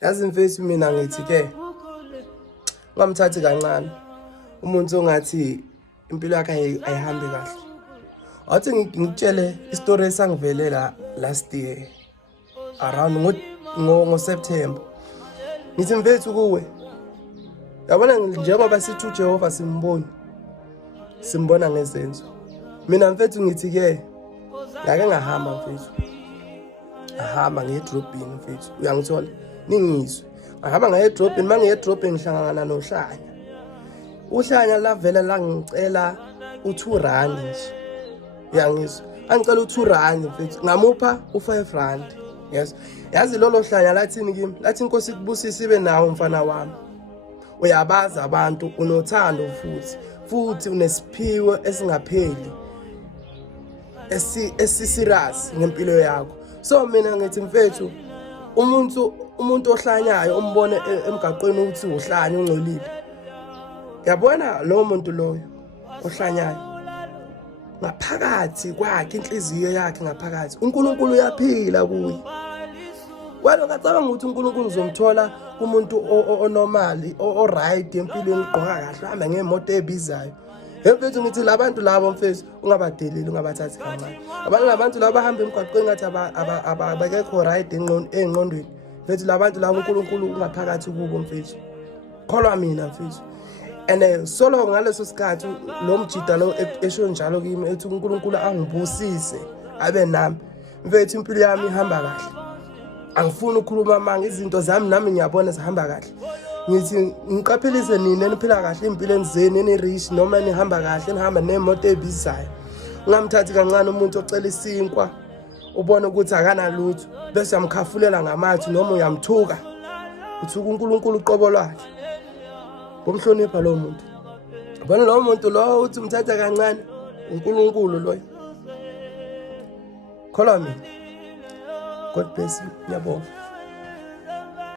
Yazi mfethu mina ngithi ke ungamthathi kancane umuntu ongathi impilo yakhe ayihambi kahle. Athi ngikutshele istory esangivelela last year around ngo-September. Ngithi mfethu kuwe, yabona njengoba sithi uJehova simbona ngezenzo. Mina mfethu ngithi ke ngake ngahamba mfethu. Ngahamba ngedrobhini mfethu. Uyangithola? Ningizwe. Ngahamba ngaye edrobhini, mangiye edrobhini ngihlangana noHlanya. uHlanya lavela la ngicela u2 nje. Uyangizwa? Angicela u2 mfethu. Ngamupha u5. Yes. Yazi lolo Hlanya lathini kimi? Lathi inkosi kubusisa ibe nawo mfana wami. Uyabaza abantu, unothando futhi unesiphiwo esingapheli. Esisirious ngempilo yakho. So mina ngithi mfethu umuntu ohlanyayo umbone emgaqweni ukuthi uHlanya ungcolile. Yabona lo muntu loyo ohlanyayo ngaphakathi kwakhe inhliziyo yakhe ngaphakathi uNkulunkulu uyaphila kuye. Wena ngicabanga ukuthi uNkulunkulu uzomthola kumuntu onormali oright empilweni ugqoka kahle uhamba ngemoto ebizayo. Mfethu ngithi labantu labo mfethu ungabadeleli ungabathathi kancane. Abantu laba bahamba emgaqweni ngathi abakekho right engqondweni. Mfethu labantu labo uNkulunkulu ungaphakathi kubo mfethu. Kholwa mina mfethu. And solo ngaleso sikhathi lo mjida lo esho njalo kimi ethi uNkulunkulu angibusise abe nami. Mfethu impilo yami ihamba kahle. Angifuni ukukhuluma manga izinto zami nami ngiyabona zihamba kahle. Ngithi ngiqaphelise nini eniphila kahle empilweni zenu enirich noma nihamba kahle nihamba nemoto ebizayo. Ungamthathi kancane umuntu ocela isinkwa ubone ukuthi akana lutho bese uyamkhafulela ngamathi noma uyamthuka. Uthuka uNkulunkulu uqobo lwakhe. Bomhlonipha lo muntu. Bona lo muntu lo uthi umthatha kancane uNkulunkulu loyo. Kholwa mina. God bless you. Ngiyabonga.